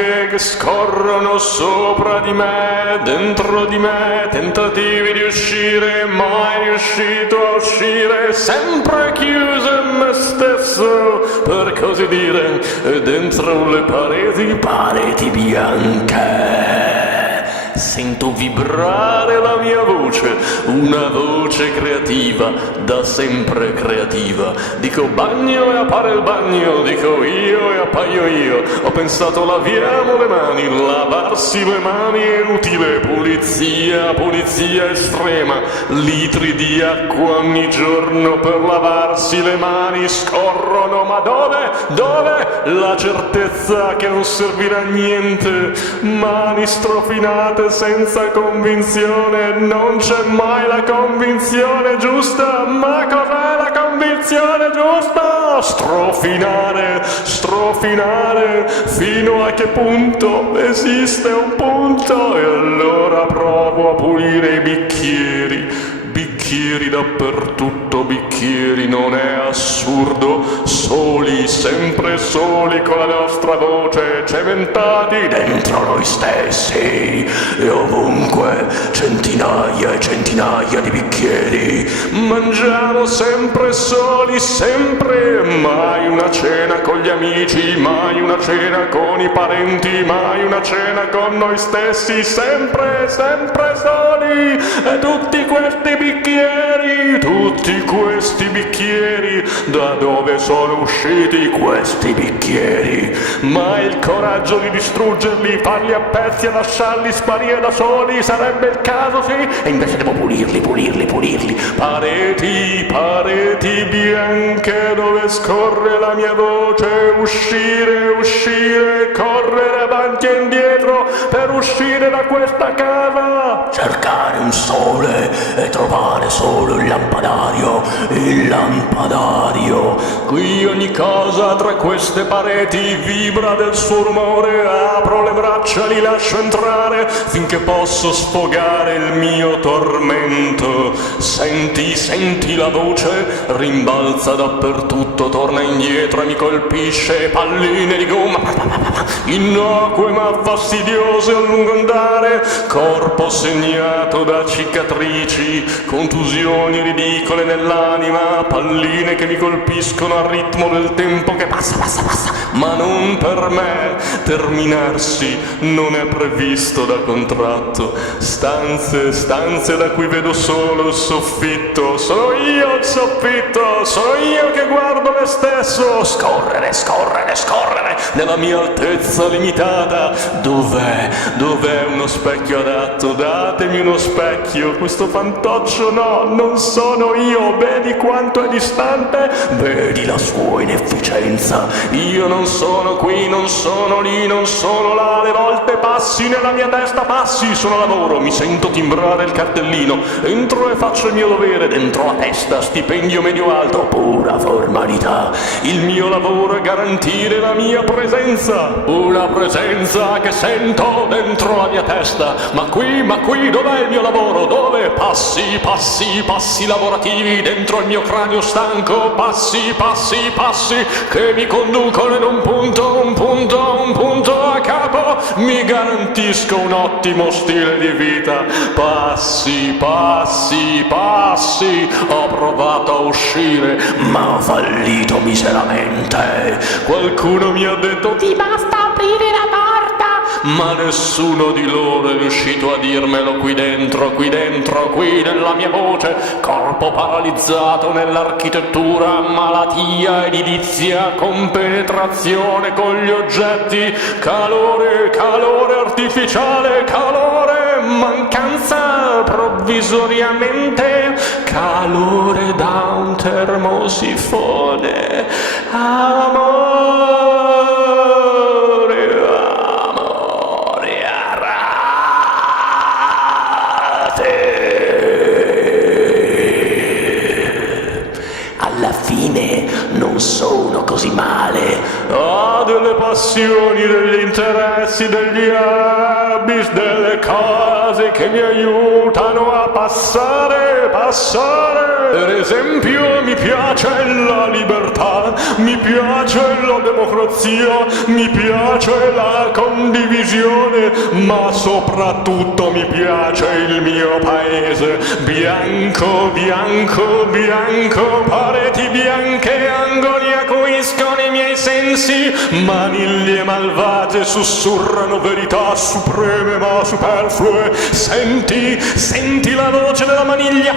bianche che scorrono sopra di me, dentro di me, tentativi di uscire, mai riuscito a uscire, sempre chiuso in me stesso, per così dire, dentro le pareti bianche. Sento vibrare la mia voce, una voce creativa, da sempre creativa. Dico bagno e appare il bagno, dico io e appaio io. Ho pensato laviamo le mani, lavarsi le mani è utile, pulizia, pulizia estrema. Litri di acqua ogni giorno per lavarsi le mani scorrono, ma dove? Dove? La certezza che non servirà a niente, mani strofinate senza convinzione, non c'è mai la convinzione giusta, ma cos'è la convinzione giusta? Strofinare, strofinare, fino a che punto esiste un punto, e allora provo a pulire i bicchieri. Bicchieri dappertutto, bicchieri, non è assurdo? Soli, sempre soli con la nostra voce, cementati dentro noi stessi, e ovunque centinaia e centinaia di bicchieri. Mangiamo sempre soli, sempre, mai una cena con gli amici, mai una cena con i parenti, mai una cena con noi stessi, sempre, sempre soli, e tutti questi bicchieri, da dove sono usciti questi bicchieri? Mai il coraggio di distruggerli, farli a pezzi e lasciarli sparire da soli, sarebbe il caso, sì? E invece devo pulirli. Pareti bianche dove scorre la mia voce, uscire, correre avanti e indietro per uscire da questa casa. Cercare un sole e trovare solo il lampadario. Qui ogni cosa tra queste pareti vibra del suo rumore, apro le braccia, li lascio entrare finché posso sfogare il mio tormento. Senti la voce, rimbalza dappertutto, torna indietro e mi colpisce, palline di gomma, innocue ma fastidiose a lungo andare, corpo segnato da cicatrici, contusioni ridicole nell'anima, palline che mi colpiscono al ritmo del tempo che passa, ma non per me. Terminarsi non è previsto da contratto. Stanze da cui vedo solo il soffitto. Sono io il soffitto, sono io che guardo me stesso. Scorrere nella mia altezza limitata. Dov'è uno specchio adatto? Datemi uno specchio. Questo fantoccio no, non sono io. Vedi quanto è distante? Vedi la sua inefficienza. Io non sono qui, non sono lì, non sono là. Le volte passi nella mia testa, passi, sono lavoro, mi sento timbrare il cartellino, entro e faccio il mio dovere, dentro la testa stipendio medio alto, pura formalità. Il mio lavoro è garantire la mia presenza, una presenza che sento dentro la mia testa. Ma qui dov'è il mio lavoro? Dove? Passi lavorativi dentro il mio cranio stanco, passi che mi conducono in un punto a capo. Mi garantisco un ottimo stile di vita. Passi. Ho provato a uscire, ma ho fallito miseramente. Qualcuno mi ha detto ti basta aprire la porta, ma nessuno di loro è riuscito a dirmelo qui dentro, qui nella mia voce. Corpo paralizzato nell'architettura, malattia edilizia, compenetrazione con gli oggetti, calore artificiale, mancanza provvisoriamente, calore da un termosifone, amore arate. Alla fine non sono così male. Ho delle passioni, degli interessi, degli abyss delle cose che mi aiutano a passare. Per esempio mi piace la libertà, mi piace la democrazia, mi piace la condivisione, ma soprattutto mi piace il mio paese. Bianco, bianco, bianco, pareti bianche, angoli acuiscono i miei sensi, maniglie malvagie sussurrano verità supreme ma superflue. Senti la voce della maniglia,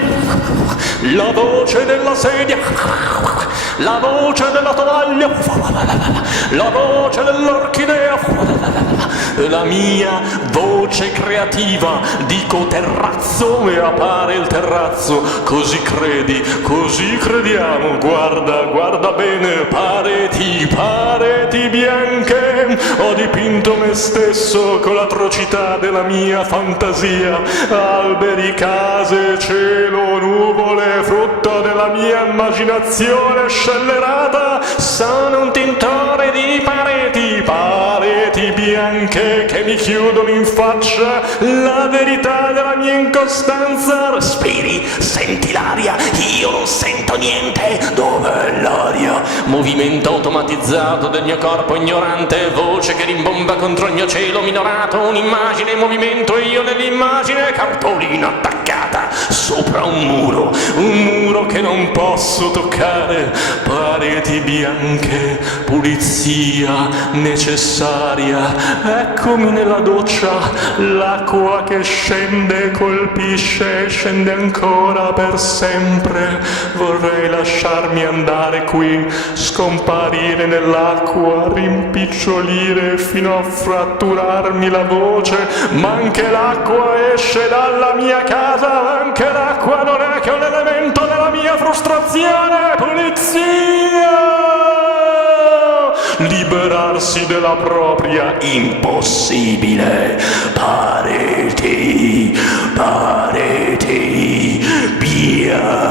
la voce della sedia, la voce della tovaglia, la voce dell'orchidea, la mia voce creativa. Dico terrazzo e appare il terrazzo. Così credi, così crediamo. Guarda bene, pareti bianche. Ho dipinto me stesso con l'atrocità della mia fantasia. Alberi, case, cielo, nuvole, frutto della mia immaginazione scellerata. Sono un tintore di pareti bianche che mi chiudono in faccia la verità della mia incostanza. Respiri, senti l'aria, io non sento niente. Dov'è l'aria? Movimento automatizzato del mio corpo ignorante, voce che rimbomba contro il mio cielo minorato, un'immagine in movimento e io nell'immagine, cartolina attaccata sopra un muro che non posso toccare. Pareti bianche, pulizia necessaria. Eccomi nella doccia, l'acqua che scende, colpisce e scende ancora per sempre. Vorrei lasciarmi andare qui, scomparire nell'acqua, rimpicciolire fino a fratturarmi la voce, ma anche l'acqua esce dalla mia casa, anche l'acqua non è che un elemento della mia frustrazione. Pulizia! Liberarsi della propria impossibile. Pareti bianche.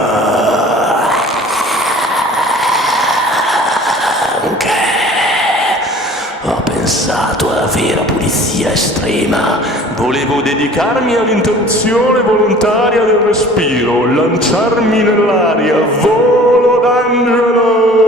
Ho pensato alla vera pulizia estrema. Volevo dedicarmi all'interruzione volontaria del respiro, lanciarmi nell'aria, volo d'angelo.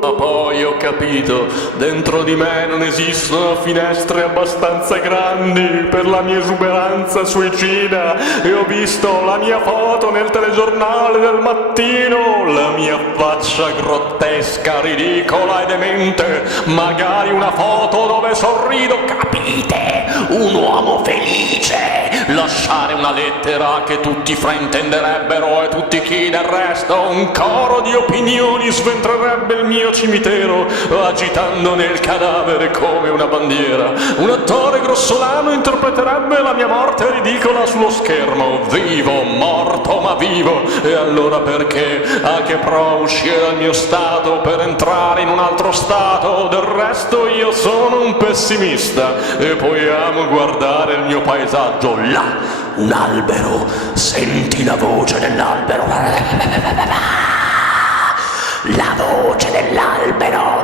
Ma poi ho capito, dentro di me non esistono finestre abbastanza grandi per la mia esuberanza suicida, e ho visto la mia foto nel telegiornale del mattino, la mia faccia grottesca, ridicola e demente, magari una foto dove sorrido, capite? Un uomo felice. Lasciare una lettera che tutti fraintenderebbero e tutti chi del resto, un coro di opinioni sventrerebbe il mio cimitero, agitandone il cadavere come una bandiera. Un attore grossolano interpreterebbe la mia morte ridicola sullo schermo. Vivo, morto ma vivo. E allora perché? A che pro uscire dal mio stato per entrare in un altro stato? Del resto io sono un pessimista e poi amo guardare il mio paesaggio. Là, un albero, senti la voce dell'albero. La voce dell'albero.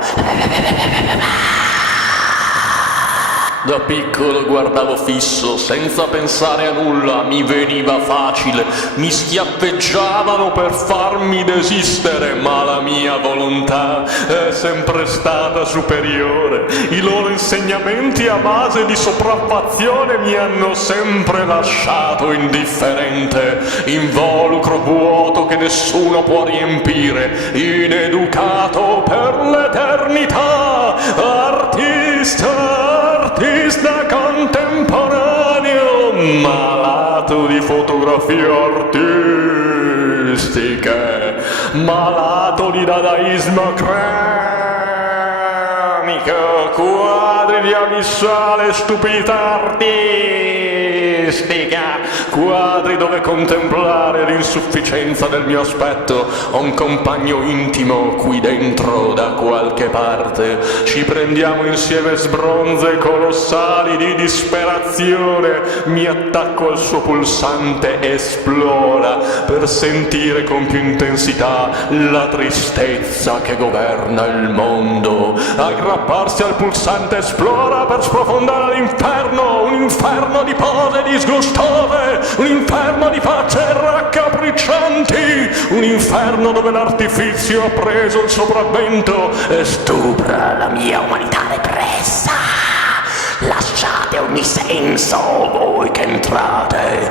Da piccolo guardavo fisso, senza pensare a nulla, mi veniva facile, mi schiaffeggiavano per farmi desistere, ma la mia volontà è sempre stata superiore. I loro insegnamenti a base di sopraffazione mi hanno sempre lasciato indifferente, involucro vuoto che nessuno può riempire, ineducato per l'eternità, artista contemporaneo, malato di fotografie artistiche, malato di dadaismo cranico, quadri di abissale stupidità artistica. mistica, quadri dove contemplare l'insufficienza del mio aspetto. Ho un compagno intimo qui dentro da qualche parte, ci prendiamo insieme sbronze colossali di disperazione, mi attacco al suo pulsante esplora per sentire con più intensità la tristezza che governa il mondo. Aggrapparsi al pulsante esplora per sprofondare l'inferno, un inferno di pose disgustose, un inferno di facce raccapriccianti, un inferno dove l'artifizio ha preso il sopravvento e stupra la mia umanità repressa. Lasciate ogni senso, voi che entrare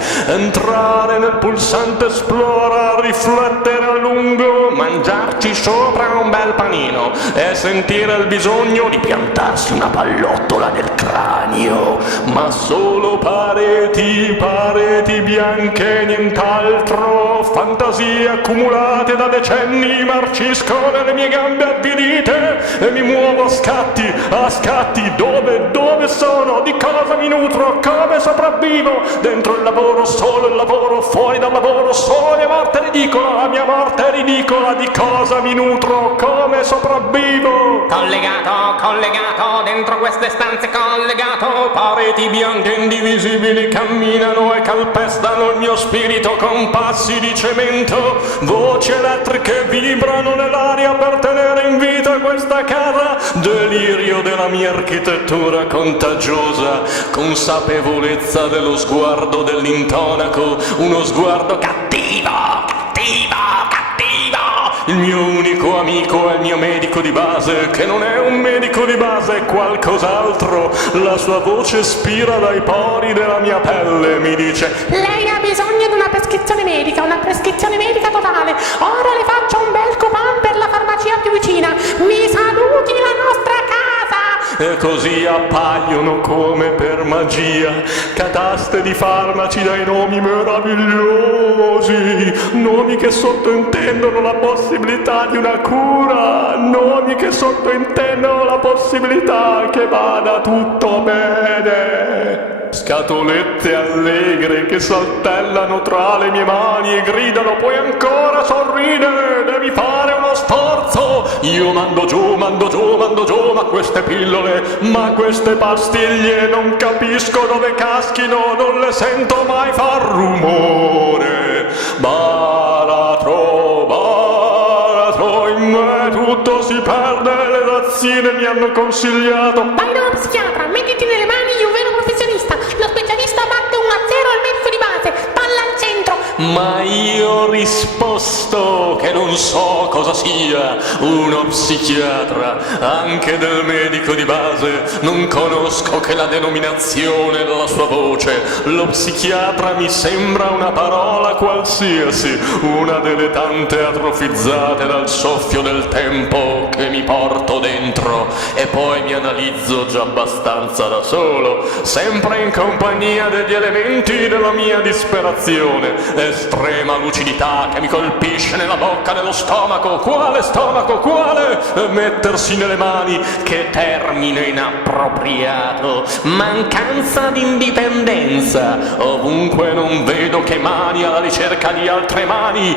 nel pulsante esplora, riflettere a lungo, mangiarci sopra un bel panino e sentire il bisogno di piantarsi una pallottola nel cranio, ma solo pareti bianche, nient'altro, fantasie accumulate da decenni marciscono nelle mie gambe avvilite e mi muovo a scatti, dove sono, di cosa mi nutro, come sopravvivo, dentro il lavoro, solo il lavoro, fuori dal lavoro, solo la mia morte ridicola, la mia morte è ridicola, di cosa mi nutro, come sopravvivo. Collegato, dentro queste stanze collegato, pareti bianche indivisibili camminano e calpestano il mio spirito con passi di cemento, voci elettriche vibrano nell'aria per tenere in vita questa casa, delirio della mia architettura contagiosa, consapevolezza dello sguardo dell'intonaco, uno sguardo cattivo. Il mio unico amico è il mio medico di base, che non è un medico di base, è qualcos'altro. La sua voce spira dai pori della mia pelle, mi dice: lei ha bisogno di una prescrizione medica totale. Ora le faccio un bel coupon per la farmacia più vicina. Mi saluti la nostra casa. E così appaiono come per magia cataste di farmaci dai nomi meravigliosi, nomi che sottointendono la possibilità di una cura, nomi che sottointendono la possibilità che vada tutto bene. Scatolette allegre che saltellano tra le mie mani e gridano: puoi ancora sorridere, devi fare uno sforzo. Io mando giù, ma queste pillole, ma queste pastiglie non capisco dove caschino, non le sento mai far rumore. Baratro, in me tutto si perde, le razzine mi hanno consigliato: vai da uno psichiatra, mettiti nelle mani di un vero professionista. Lo specialista batte 1-0 al medico di base, palla al centro. Ma io ho risposto che non so cosa sia uno psichiatra, anche del medico di base non conosco che la denominazione della sua voce. Lo psichiatra mi sembra una parola qualsiasi, una delle tante atrofizzate dal soffio del tempo che mi porto dentro e poi mi analizzo già abbastanza da solo, sempre in compagnia degli elementi della mia disperazione. Estrema lucidità che mi colpisce nella bocca, nello stomaco. Quale stomaco? Quale? Mettersi nelle mani, che termine inappropriato. Mancanza di indipendenza. Ovunque non vedo che mani alla ricerca di altre mani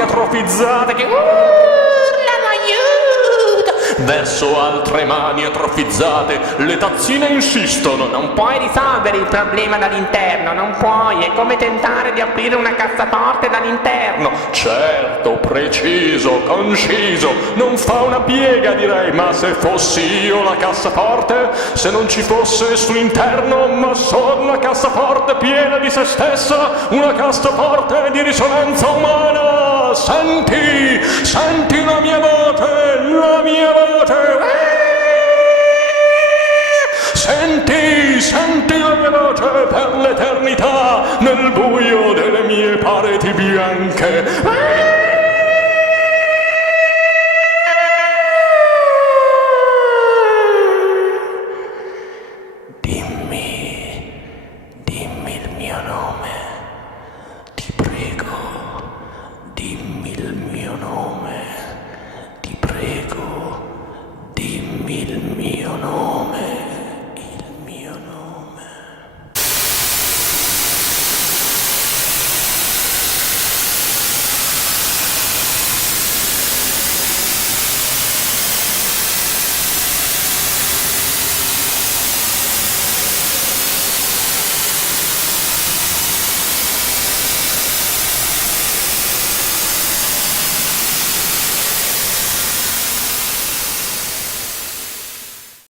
atrofizzate che Urlano aiuto. verso altre mani atrofizzate. Le tazzine insistono: non puoi risolvere il problema dall'interno, non puoi, è come tentare di aprire una cassaforte dall'interno. Certo, preciso, conciso, non fa una piega, direi, ma se fossi io la cassaforte, se non ci fosse sull'interno, ma solo una cassaforte piena di se stessa, una cassaforte di risonanza umana, senti la mia voce, senti la mia voce per l'eternità nel buio delle mie pareti bianche.